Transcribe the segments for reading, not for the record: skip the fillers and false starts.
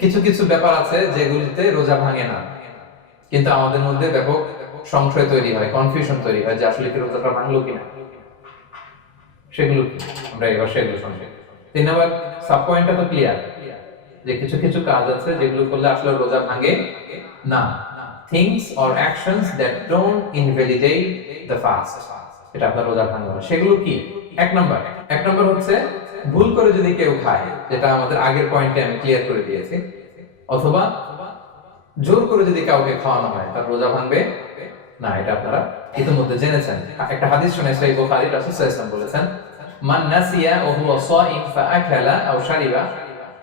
কিছু কিছু ব্যাপার আছে যেগুলিতে রোজা ভাঙে না, কিন্তু আমাদের মধ্যে ব্যাপক সংশয় তৈরি হয়, কনফিউশন তৈরি হয় যে আসলে কি রোজাটা ভাঙলো কিনা। সেগুলো কি আমরা এবার সেগুলো শুনবো। 3 নম্বর সাব পয়েন্টটা তো ক্লিয়ার যে কিছু কিছু কাজ আছে যেগুলো করলে আসলে রোজা ভাঙে না। Things or actions that don't invalidate the fast, এটা আপনার রোজা ভাঙবে না। সেগুলো কি? এক নম্বর হচ্ছে ভুল করে যদি কেউ খায়, যেটা আমাদের আগের পয়েন্টে আমি ক্লিয়ার করে দিয়েছি, অথবা জোর করে যদি কাউকে খাওয়ানো হয় তার রোজা ভাঙবে না, এটা আপনারা ইতিমধ্যে জেনেছেন। একটা হাদিস শুনে সহিহ বুখারী, রাসূল সাল্লাল্লাহু আলাইহি ওয়াসাল্লাম বলেছেন, মান নাসিয়া ওয়া হুয়া সাইম ফাআকালা আও শারিবা,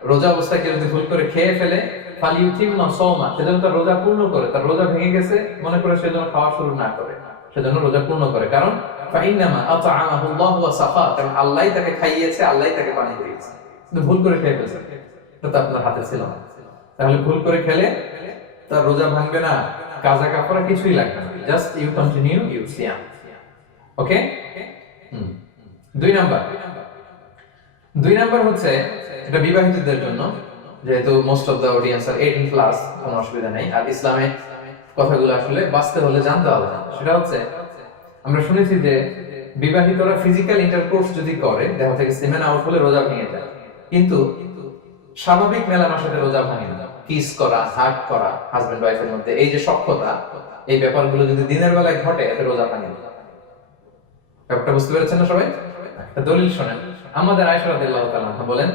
রোজা অবস্থায় কেউ যদি ভুল করে খেয়ে ফেলে, ফালিউতিম্মা সাওমা, সেজন্য তার রোজা পূর্ণ করে। তার রোজা ভেঙে গেছে মনে করে সেজন্য খাওয়া শুরু না করে, সেজন্য রোজা পূর্ণ করে। কারণ ফাইন্নামা আতআমাহু আল্লাহু ওয়া সাফা, কারণ আল্লাহই তাকে খাইয়েছে, আল্লাহই তাকে পানি দিয়েছে। কিন্তু ভুল করে খেয়ে ফেলেছে, এটা আপনার হাতে ছিল না। তাহলে ভুল করে খেলে তার রোজা ভাঙবে না, কাজা কাফারা কিছুই লাগবে না, জাস্ট ইউ কন্টিনিউ ইউ সিয়াম। ওকে। 2 নাম্বার হচ্ছে, এটা বিবাহিতদের জন্য, যেহেতু most of the audience are 18 plus, কোনো অসুবিধা নেই। আর ইসলামে কথাগুলো আসলে বাঁচতে হলে জানতে হবে। সেটা হচ্ছে, আমরা শুনেছি যে বিবাহিতরা ফিজিক্যাল ইন্টারকোর্স যদি করে, দেখা থেকে সেমেন আউট হলে রোজা ভেঙে যায়, কিন্তু স্বাভাবিক মেলামেশাতে রোজা ভাঙে না। কিস করা, হাগ করা হাজবেন্ড ওয়াইফের মধ্যে, এই যে সখ্যতা, এই ব্যাপারগুলো যদি দিনের বেলায় ঘটে, এতে রোজা ভাঙে না। ব্যাপারটা বুঝতে পেরেছেন না সবাই? একটা দলিল শোনেন। আমাদের আয়েশা রাদিয়াল্লাহু তাআলা আনহা বলেন,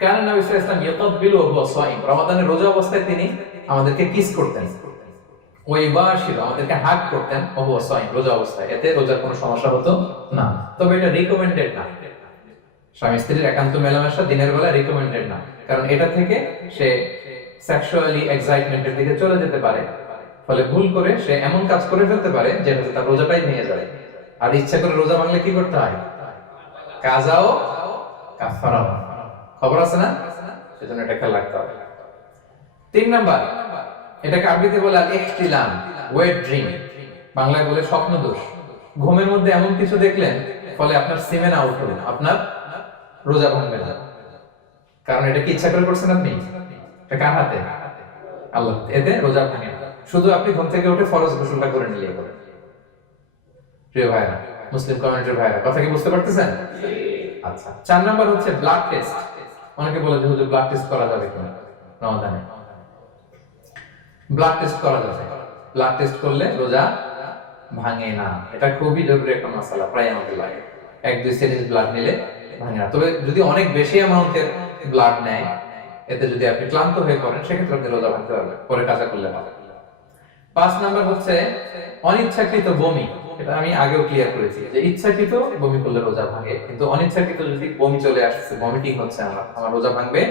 কারণ নবী সাল্লাল্লাহু আলাইহি ওয়াসাল্লাম ইয়াতাবিলু ওয়া হুয়া সাইম, রমাদানের রোজা অবস্থায় তিনি আমাদেরকে কিস করতেন, ওই বাশির আমাদেরকে হাগ করতেন, ওয়া হুয়া সাইম, রোজা অবস্থায়। এতে রোজার কোনো সমস্যা হতো না। তবে এটা রিকমেন্ডেড না। স্বামী স্ত্রীর একান্ত মেলামেশা দিনের বেলা রিকমেন্ডেড না, কারণ এটা থেকে সে সেক্সুয়ালি এক্সাইটমেন্টের দিকে চলে যেতে পারে। ফলে ভুল করে সে এমন কাজ করে ফেলতে পারে যেটা তার রোজাটাই ভেঙে যাবে। আর ইচ্ছা করে রোজা ভাঙলে কি করতে হয়? কাজাও কাফারাও, খবর আছে না? সেজন্য এটা খেয়াল রাখতে হবে। 3 নাম্বার, এটাকে আরবিতে বলে আল ইহতিলাম, ওয়েট ড্রিম, বাংলায় বলে স্বপ্ন দোষ। ঘুমের মধ্যে এমন কিছু দেখলেন ফলে আপনার সিমেন আউট হলো, আপনার রোজা ভাঙবে না। কারণ এটা কি ইচ্ছা করে করছেন আপনি? এটা কার হাতে? আল্লাহ। এতে রোজা ভাঙে না। শুধু আপনি ঘুম থেকে উঠে ফরজ গোসলটা করে নিলে করে। প্রিয় ভাইরা, মুসলিম কমিউনিটির ভাইরা, কথা কি বুঝতে পারতেছেন? আচ্ছা। 4 নাম্বার হচ্ছে ব্লাড টেস্ট। অনেকে বলে যে হুজুর ব্লাড টেস্ট করা যাবে কিনা রমাদানে? ব্লাড টেস্ট করা যাবে। ব্লাড টেস্ট করলে রোজা ভাঙে না। এটা খুবই জরুরি একটা মাসালা, প্রায় আমাদের লাগে। 1-2 সিরিঞ্জ ব্লাড নিলে ভাঙে না। তবে যদি অনেক বেশি অ্যামাউন্টের ব্লাড নেয়, এতে যদি আপনি ক্লান্ত হয়ে পড়েন, সেক্ষেত্রে আপনি রোজা ভাঙতে পারবেন, পরে কাজা করলে ভালো। 5 নাম্বার হচ্ছে অনিচ্ছাকৃত বমি। এটা আমি আগেও ক্লিয়ার করেছি যে ইচ্ছাকৃত বমি করলে রোজা ভাঙে, কিন্তু অনিচ্ছাকৃত যদি বমি চলে আসছে, ভমিটিং হচ্ছে, আমার রোজা ভাঙবে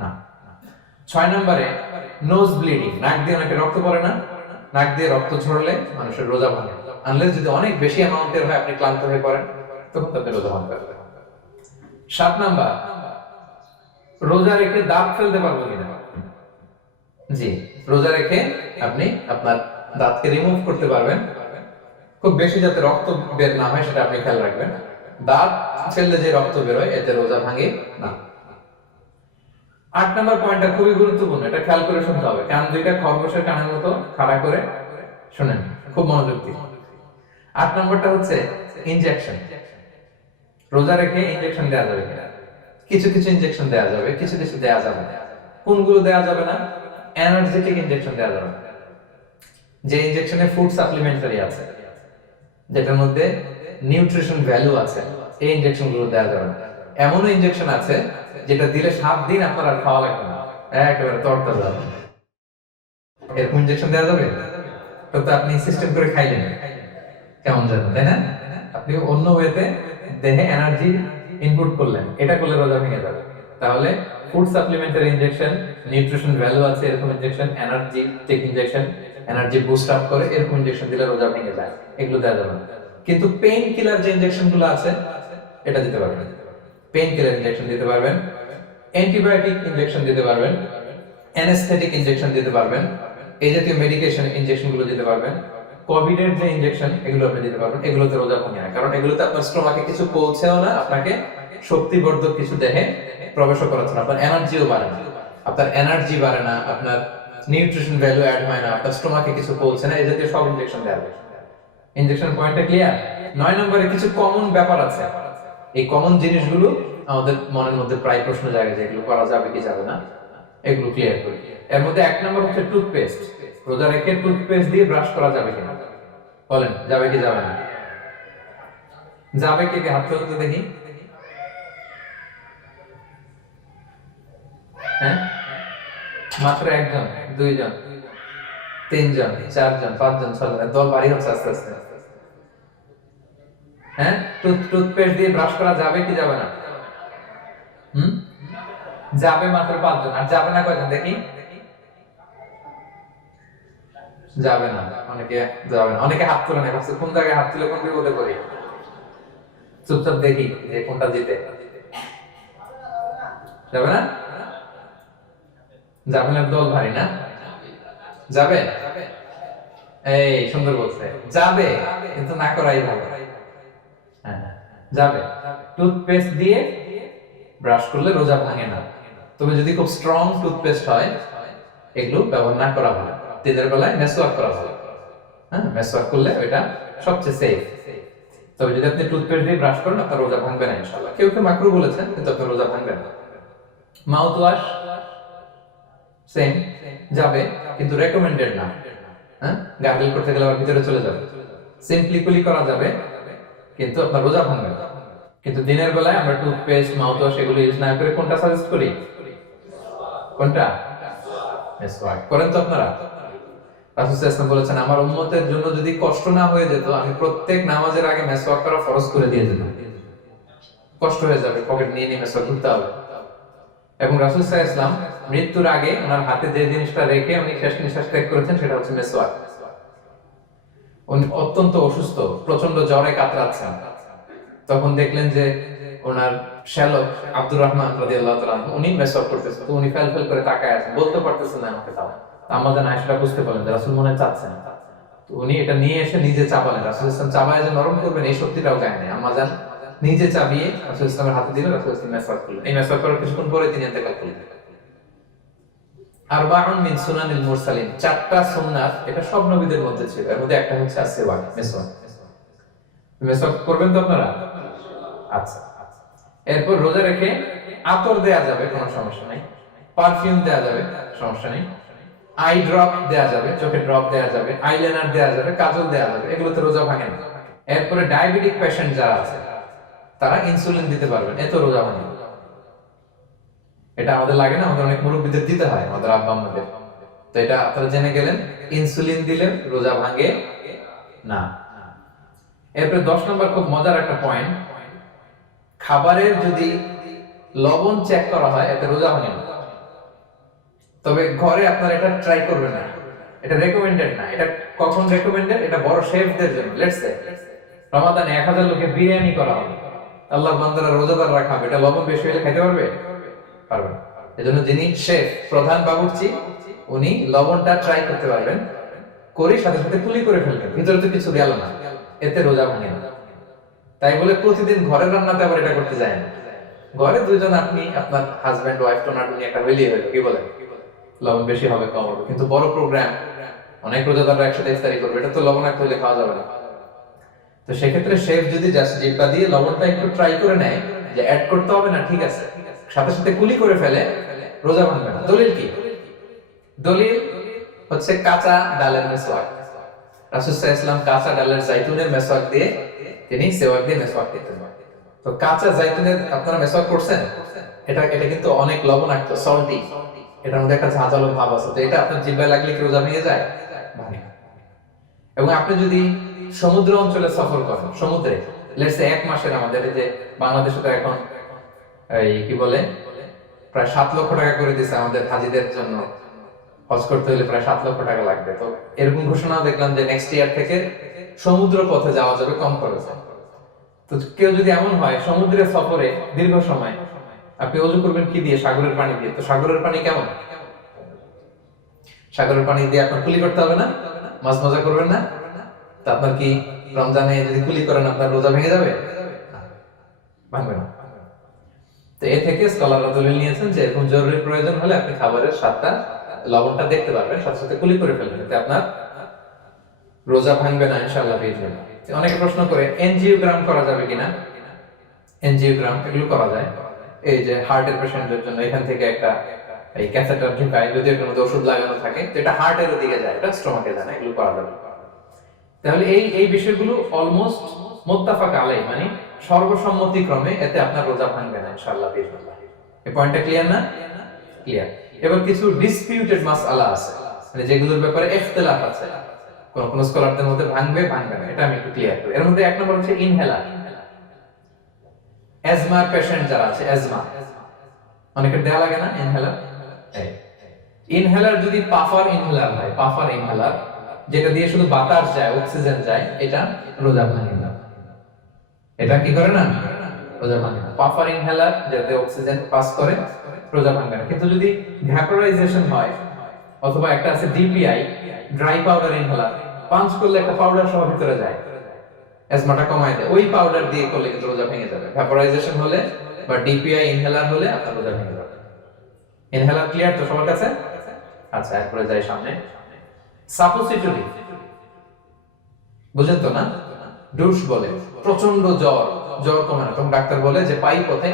না। 6 নম্বরে নোজ ব্লিডিং, নাক দিয়ে অনেকে রক্ত পড়ে না, নাক দিয়ে রক্ত ঝরলে মানুষের রোজা ভাঙে, আনলেস যদি অনেক বেশি অ্যামাউন্টের হয়, আপনি ক্লান্ত হয়ে পড়েন, তখন আপনি রোজা ভাঙতে পারবেন। 7 নাম্বার, রোজা রেখে দাঁত ফেলতে পারবো কিনা? জি, রোজা রেখে আপনি আপনার দাঁতকে রিমুভ করতে পারবেন, খুব বেশি যাতে রক্ত বের না হয় সেটা আপনি খেয়াল রাখবেন। দাঁত ফেললে যে রক্ত বের হয়, এতে রোজা ভাঙে না। 8 নাম্বার পয়েন্টটা খুবই গুরুত্বপূর্ণ, এটা খেয়াল করে শুনতে হবে। কান দুইটা খরগোশের কানের মতো খাড়া করে শুনেন, খুব মনোযোগ দিয়ে। 8 নাম্বারটা হচ্ছে ইনজেকশন। রোজা রেখে ইনজেকশন দেওয়া যাবে কিনা? কিছু কিছু ইনজেকশন দেওয়া যাবে, কিছু কিছু দেওয়া যাবে না। কোনগুলো দেওয়া যাবে না? এনার্জেটিক ইনজেকশন দেওয়া যাবে না। যে ইনজেকশনে ফুড সাপ্লিমেন্টারি আছে, যেটার মধ্যে নিউট্রিশন ভ্যালু আছে, এই ইনজেকশনগুলো দেওয়া যাবে না। এমনও ইনজেকশন আছে যেটা দিলে 7 দিন আপনার আর খাওয়া লাগবে না, একেবারে তরতাজা। এরকম ইনজেকশন দেওয়া যাবে? তো আপনি সিস্টেম করে খাইলেন, কেমন যেন, তাই না? আপনি অন্য ওয়েতে দেহে এনার্জি ইনপুট করলেন, এটা করলে রোজা ভেঙে যাবে। তাহলে food supplementary injection, nutrition value আছে এরকম injection, energy tech injection, energy boost up করে এরকম ইনজেকশন দিলে রোজা ভেঙে যায়, এগুলো দেওয়া যাবে না। কিন্তু পেইন কিলার যে ইনজেকশনগুলো আছে, এটা দিতে পারবেন। পেইন কিলার ইনজেকশন দিতে পারবেন, অ্যান্টিবায়োটিক ইনজেকশন দিতে পারবেন, অ্যানেস্থেটিক ইনজেকশন দিতে পারবেন, এই জাতীয় মেডিকেশন ইনজেকশনগুলো দিতে পারবেন। কোভিড এর যে ইনজেকশন, এগুলো আপনি দিতে পারবেন। এগুলোতে রোজা ভাঙে না, কারণ এগুলোতে আপনার স্টোমাকে কিছু পৌঁছেও না, আপনাকে শক্তিবর্ধক কিছু দেহে প্রবেশ করাচ্ছে না, আপনার এনার্জিও বাড়ে না। আপনার এনার্জি বাড়ে না, আপনার নিউট্রিশন ভ্যালু অ্যাড হয় না, আপনার স্টোমাকে কিছু পৌঁছে না, এই জাতীয় সব ইনজেকশন দেওয়া হবে। ইনজেকশন পয়েন্টটা ক্লিয়ার? 9 নম্বরে কিছু কমন ব্যাপার আছে। এই কমন জিনিসগুলো আমাদের মনের মধ্যে প্রায় প্রশ্ন জাগে যে এগুলো করা যাবে কি যাবে না, এগুলো ক্লিয়ার করি। এর মধ্যে 1 নম্বর হচ্ছে টুথপেস্ট। রোজা রেখে টুথপেস্ট দিয়ে ব্রাশ করা যাবে কিনা বলেন, যাবে কি যাবে না? যাবে, কে কে হাত তুলতে দেখি। হ্যাঁ, মাত্র 1 জন, 2 জন, 3 জন, 4 জন, 5 জন, 6 জন, দল ভারী হচ্ছে আস্তে আস্তে। হ্যাঁ, টুথপেস্ট দিয়ে ব্রাশ করা যাবে কি যাবে না? যাবে মাত্র 5 জন। আর যাবে না কয়জন দেখি? যাবে না, অনেকে যাবে না। অনেকে হাত তুলে না, ভাবছে কোন জায়গায় হাত তুলে কোন বিপদে পড়ি। চুপচাপ দেখি যে কোনটা জিতে। যাবে না? যাবে না, দল ভারী না? যাবে? এই সুন্দর বলছে, যাবে, কিন্তু না করাই ভালো। হ্যাঁ, যাবে। টুথপেস্ট দিয়ে ব্রাশ করলে রোজা ভাঙে না, তবে যদি খুব স্ট্রং টুথপেস্ট হয় এগুলো ব্যবহার না করা ভালো। দিনের বেলায় মেসওয়াক করা ভালো। হ্যাঁ, মেসওয়াক করলে ওইটা সবচেয়ে সেফ। তবে যদি আপনি টুথপেস্ট দিয়ে ব্রাশ করেন আপনার রোজা ভাঙবে না ইনশাআল্লাহ। কেউ কেউ মাকরু বলেছেন, কিন্তু আপনার রোজা ভাঙবে না। মাউথ ওয়াশ সেম, যাবে, কিন্তু রেকমেন্ডেড না। হ্যাঁ, গার্গল করতে গেলে আবার ভিতরে চলে যাবে। সিম্পলি কুলি করা যাবে, কিন্তু আপনার রোজা ভাঙবে না। কিন্তু দিনের বেলায় আমরা টুথপেস্ট, মাউথ ওয়াশ এগুলো ইউজ না করে কোনটা সাজেস্ট করি? কোনটা? মেসওয়াক করেন তো আপনারা? রাসূল সাল্লাল্লাহু আলাইহি ওয়াসাল্লাম বলেছেন, আমার উম্মতের জন্য যদি কষ্ট না হয়ে যেত আমি প্রত্যেক নামাজের আগে মেসওয়াক করা ফরজ করে দিয়ে দিতাম। কষ্ট হয়ে যাবে, পকেট নিয়ে নিয়ে মেসওয়াক করতে হবে। এবং রাসূল সাল্লাল্লাহু আলাইহি ওয়াসাল্লাম মৃত্যুর আগে ওনার হাতে যে জিনিসটা রেখে উনি শেষ নিঃশ্বাস ত্যাগ করেছেন সেটা হচ্ছে মেসওয়াক। উনি অত্যন্ত অসুস্থ, প্রচন্ড জ্বরে কাতরাচ্ছেন। তখন দেখলেন যে ওনার শ্যালক আব্দুর রহমান রাদিয়াল্লাহু তাআলা উনি মেসওয়াক করতেছেন, তো উনি ফেল করে তাকায় আছেন, বলতে পারতেছেন না আমাকে তাও। আমাদের আয়েশা বুঝতে পারলেন যে রাসূল মনে চাচ্ছেন, তো উনি এটা নিয়ে এসে নিজে চাবালেন। রাসূল সাল্লাল্লাহু আলাইহি ওয়াসাল্লাম চাবায় যে নরম করবেন এই শক্তিটাও যায় না, আমাজান নিজে চাবিয়ে রাসূল সাল্লাল্লাহু আলাইহি ওয়াসাল্লামের হাতে দিলেন, রাসূল সাল্লাল্লাহু আলাইহি ওয়াসাল্লাম মেসওয়াক করলেন। এই মেসওয়াক করার কিছুক্ষণ পরে তিনি ইন্তেকাল করলেন। আরবাউন মিন সুনানিল মুরসালিন, 4টা সুন্নাত, এটা সব নবীদের মধ্যে ছিল। এর মধ্যে একটা হচ্ছে আসওয়াক, মেসওয়াক। মেসওয়াক করবেন তো আপনারা? আচ্ছা। এরপর রোজা রেখে আতর দেয়া যাবে, কোনো সমস্যা নাই। পারফিউম দেয়া যাবে, সমস্যা নেই। আই ড্রপ দেয়া যাবে, চোখে ড্রপ দেয়া যাবে, আইলাইনার দেয়া যাবে, কাজল দেয়া যাবে, এগুলোতে রোজা ভাঙে না। এরপরে ডায়াবেটিক পেশেন্ট যারা আছে তারা ইনসুলিন দিতে পারবেন, এত রোজা ভাঙে না। এটা আমাদের লাগে না, আমাদের অনেক মুরব্বীদের দিতে হয়, আমাদের আব্বা আম্মাদের। তো এটা আপনারা জেনে গেলেন, ইনসুলিন দিলে রোজা ভাঙে না। এরপরে 10 নম্বর খুব মজার একটা পয়েন্ট, খাবারের যদি লবণ চেক করা হয় এতে রোজা ভাঙে না। তবে ঘরে আপনারা এটা ট্রাই করবেন না, এটা রেকমেন্ডেড না। এটা কখন রেকমেন্ডেড? এটা বড় শেফদের জন্য। লেটস সে রমাদানে 1000 লোকের বিরিয়ানি করা হবে, আল্লাহর বান্দারা রোজাদাররা খাবে, এটা লবণ বেশি হলে খেতে পারবে? পারবে না। এজন্য যিনি শেফ, প্রধান বাবুর্চি, উনি লবণটা ট্রাই করতে পারবেন, করে সাথে সাথে কুলি করে ফেলবেন, ভিতরে তো কিছু গেল না, এতে রোজা ভাঙে না। তাই বলে প্রতিদিন ঘরের রান্নাতে আবার এটা করতে যায় না। ঘরে 2 জন, আপনি আপনার হাজবেন্ড ওয়াইফ টোনাটুনি একটা হইলেই হলো, কি বলেন? লবণ বেশি হবে কম হবে। কিন্তু বড় প্রোগ্রাম, অনেক রোজাদাররা একসাথে ইফতারি করবে, এটা তো লবণাক্ত হলে খাওয়া যাবে না। তো সেক্ষেত্রে শেফ যদি জাস্ট জিহ্বা দিয়ে লবণটা একটু ট্রাই করে নেয় যে অ্যাড করতে হবে না, ঠিক আছে, সাথে সাথে কুলি করে ফেলে, রোজা ভাঙবে না। দলিল কি? দলিল হচ্ছে কাঁচা ডালের মেসওয়াক। রাসূল সাল্লাল্লাহু আলাইহি ওয়াসাল্লাম কাঁচা ডালের জাইতুনের মেসওয়াক দিয়ে তিনি সেওয়াক দিয়ে মেসওয়াক করতেন। তো কাঁচা জাইতুনের আপনারা মেসওয়াক করছেন, এটা কিন্তু অনেক লবণাক্ত, সল্টি, এটার মধ্যে একটা ঝাঁঝালো ভাব আছে। তো এটা আপনার জিহ্বায় লাগলে কি রোজা ভেঙে যায়? ভাঙে না। এবং আপনি যদি সমুদ্র অঞ্চলে সফর করেন, সমুদ্রে লেটস সে 1 মাসের, আমাদের এই যে বাংলাদেশে তো এখন এই কি বলে প্রায় 7 লক্ষ টাকা করে দিয়েছে আমাদের হাজিদের জন্য, হজ করতে হলে প্রায় 7 লক্ষ টাকা লাগবে। তো এরকম ঘোষণা দেখলাম যে নেক্সট ইয়ার থেকে সমুদ্র পথে যাওয়া যাবে কম খরচে। তো কেউ যদি এমন হয় সমুদ্রের সফরে দীর্ঘ সময়, আপনি ওযু করবেন কি দিয়ে? সাগরের পানি দিয়ে। তো সাগরের পানি কেমন? সাগরের পানি দিয়ে আপনার কুলি করতে হবে না, মাছ মজা করবেন না। তা আপনার কি রমজানে যদি কুলি করেন আপনার রোজা ভেঙে যাবে? ভাঙবে না। তো এ থেকে স্কলাররা দলিল নিয়েছেন যে এরকম জরুরি প্রয়োজন হলে আপনি খাবারের স্বাদটা লবণটা দেখতে পারবেন, সাথে সাথে কুলি করে ফেলবেন, এতে আপনার রোজা ভাঙবে না ইনশাআল্লাহ বিইজনিল্লাহ। অনেকে প্রশ্ন করে এনজিওগ্রাম করা যাবে কিনা। এনজিওগ্রাম এগুলো করা যায়, এই যে হার্টের পেশেন্টদের জন্য এখান থেকে একটা এই ক্যাথেটার ঢুকায়, যদি এর মধ্যে ওষুধ লাগানো থাকে তো এটা হার্টের দিকে যায়, এটা স্টমাকে যায় না, এগুলো করা যাবে। তাহলে এই বিষয়গুলো অলমোস্ট মুত্তাফাক আলাই, মানে সর্বসম্মতিক্রমে এতে আপনার রোজা ভাঙবে না ইনশাআল্লাহ বিইজনিল্লাহ। এই পয়েন্টটা ক্লিয়ার না? ক্লিয়ার। এবার কিছু ডিসপিউটেড মাসআলা আছে, মানে যেগুলোর ব্যাপারে ইখতিলাফ আছে, কোন কোন স্কলারদের মধ্যে ভাঙবে ভাঙবে না, এটা আমি একটু ক্লিয়ার করি। এর মধ্যে এক নম্বর হচ্ছে ইনহেলার। অ্যাজমা পেশেন্ট যারা আছে, অ্যাজমা অনেকের দেয়া লাগে না ইনহেলার। ইনহেলার যদি পাফার ইনহেলার হয়, পাফার ইনহেলার যেটা দিয়ে শুধু বাতাস যায়, অক্সিজেন যায়, এটা রোজা ভাঙে না। এটা কি করে না? রোজা ভাঙে না। পাফার ইনহেলার যাতে অক্সিজেন পাস করে, রোজা ভাঙে না। কিন্তু যদি ভ্যাপোরাইজেশন হয়, অথবা একটা আছে DPI, dry powder inhaler, punch করলে একটা পাউডার সহ ভিতরে যায়, অ্যাজমাটা কমায় দেয়, ওই পাউডার দিয়ে করলে কিন্তু রোজা ভেঙে যাবে। ভ্যাপোরাইজেশন হলে বা ডিপিআই ইনহেলার হলে আপনার রোজা ভেঙে যাবে। ইনহেলার ক্লিয়ার তো সবার কাছে? আচ্ছা, এরপরে যাই সামনে। সাপোসিটরি বুঝেন তো না? ডুশ বলে, প্রচন্ড জ্বর কমে না, তখন ডাক্তার বলে যে পাই পথে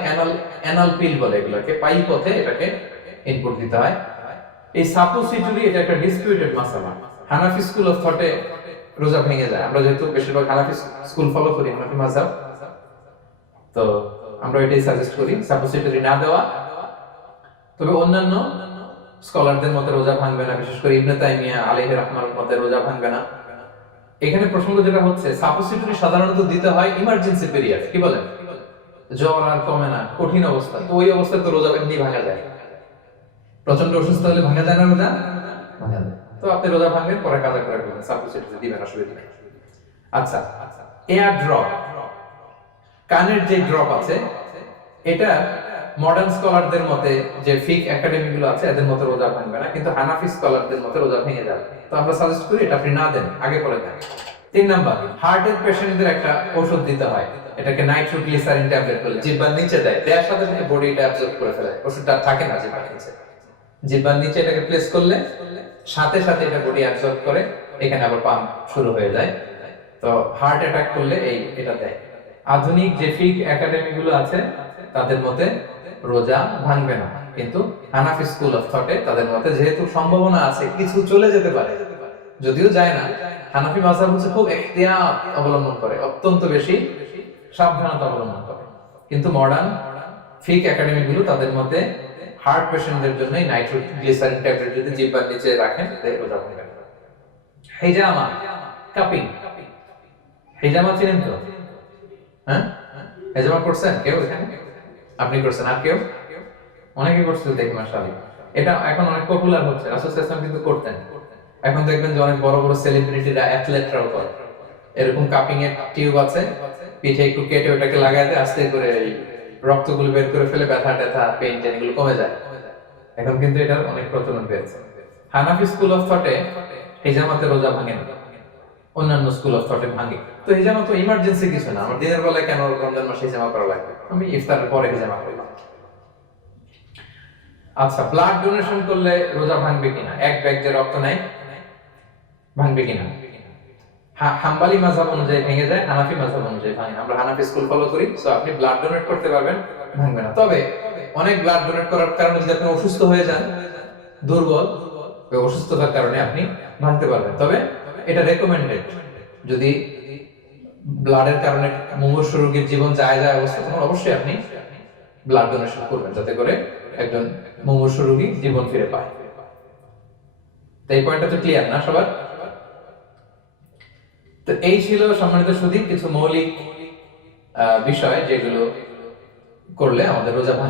অ্যানাল পিল বলে এগুলোকে, পাই পথে এটাকে ইনপুট দিতে হয়। এই সাপোসিটরি এটা একটা ডিসপিউটেড মাসালা। হানাফি স্কুল অফ থটে রোজা ভেঙে যায়। আমরা যেহেতু বেশিরভাগ হানাফি স্কুল ফলো করি, হানাফি মাযহাব, তো আমরা এটাই সাজেস্ট করি সাপোসিটরি না দেওয়া। তবে অন্যান্য স্কলারদের মতে রোজা ভাঙবে না, বিশেষ করে ইবনে তাইমিয়া আলাইহি রাহমার মতে রোজা ভাঙবে না। এখানে প্রসঙ্গ যেটা হচ্ছে, সাপোসিটরি সাধারণত দিতে হয় ইমার্জেন্সি পিরিয়ড, কি বলেন, জ্বর আর কমে না, কঠিন অবস্থা, তো ওই অবস্থায় তো রোজা এমনি ভাঙা যায়। প্রচন্ড অসুস্থ হলে ভাঙা যায় না রোজা? ভাঙা যায়। তো আপনি রোজা ভাঙবেন, পরে কাজা করে ফেলবেন, সাপোসিটরি দিবেন, অসুবিধা নেই। আচ্ছা, এয়ার ড্রপ, কানের যে ড্রপ আছে, এটা মডার্ন স্কলারদের মতে, যে ফিক একাডেমি গুলো আছে, এদের মতে রোজা ভাঙবে না, কিন্তু হানাফি স্কলারদের মতে রোজা ভেঙে যাবে। তো আমরা সাজেস্ট করি এটা আপনি না দেন, আগে পরে দেন। 3 নাম্বার, হার্টের পেশেন্টদের একটা ওষুধ দিতে হয়, এটাকে নাইট্রোগ্লিসারিন ট্যাবলেট বলে, জিহ্বার নিচে দেয়, দেওয়ার সাথে সাথে বডিটা অ্যাবজর্ব করে ফেলে, ওষুধটা থাকে না জিহ্বার নিচে। জিহ্বার নিচে এটাকে প্লেস করলে সাথে সাথে এটা বডি অ্যাবজর্ব করে, এখানে আবার পাম্প শুরু হয়ে যায়। তো হার্ট অ্যাটাক করলে এটা দেয়। আধুনিক যে ফিক একাডেমি গুলো আছে তাদের মতে রোজা ভাঙবে না, কিন্তু হানাফি স্কুল অফ থটে তাদের মতে যেহেতু সম্ভাবনা আছে কিছু চলে যেতে পারে, যদিও যায় না, হানাফি মাযহাব হচ্ছে খুব ইহতিয়াত অবলম্বন করে, অত্যন্ত বেশি সাবধানতা অবলম্বন করে। কিন্তু মডার্ন ফিক একাডেমি গুলো তাদের মতে হার্ট পেশেন্টদের জন্য নাইট্রোগ্লিসারিন ট্যাবলেট যদি জিহ্বার নিচে রাখেন তাহলে রোজা ভাঙবে না। হিজামা, কাপিং, হিজামা চিনেন তো? হ্যাঁ, হিজামা করছেন কেউ এখানে? আপনি করছেন, আর কেউ? অনেকে করছে দেখি মাশাআল্লাহ। এটা এখন অনেক পপুলার হচ্ছে, রাসূল সাল্লাল্লাহু আলাইহি ওয়াসাল্লাম কিন্তু করতেন। এখন দেখবেন যে অনেক বড় বড় সেলিব্রিটিরা, অ্যাথলেটরাও করে। এরকম কাপিং এর টিউব আছে, পিঠে একটু কেটে ওটাকে লাগায় দেয়, আস্তে করে এই রক্তগুলো বের করে ফেলে, ব্যথা ট্যাথা, পেইন টেন এগুলো কমে যায়। এখন কিন্তু এটার অনেক প্রচলন পেয়েছে। হানাফি স্কুল অফ থটে হিজামাতে রোজা ভাঙে না, অন্যান্য স্কুল অফ থটে ভাঙে। তো হিজামা তো ইমার্জেন্সি কিছু না, আমার দিনের বেলায় কেন রমজান মাসে হিজামা করা লাগবে, আমি ইফতারের পরে হিজামা করলাম। আচ্ছা, ব্লাড ডোনেশন করলে রোজা ভাঙবে কিনা, এক ব্যাগ যে রক্ত নেয় ভাঙবে কিনা? হাম্বলি মাযহাব অনুযায়ী ভেঙে যায়, হানাফি মাযহাব অনুযায়ী ভাঙে। আমরা হানাফি স্কুল ফলো করি, সো আপনি ব্লাড ডোনেট করতে পারবেন, ভাঙবে না। তবে অনেক ব্লাড ডোনেট করার কারণে যদি আপনি অসুস্থ হয়ে যান, দুর্বল, ওই অসুস্থতার কারণে আপনি ভাঙতে পারবেন। তবে এটা রেকমেন্ডেড, যদি ব্লাডের কারণে মুমূর্ষু রোগীর জীবন যায় অবস্থা, তখন অবশ্যই আপনি ব্লাড ডোনেশন করবেন, যাতে করে একজন মুমূর্ষু রোগী জীবন ফিরে পায়। তো এই পয়েন্টটা তো ক্লিয়ার না সবার? তো এই ছিল সম্মানিত সুধী কিছু মৌলিক বিষয় যেগুলো করলে আমাদের রোজা ভাঙে।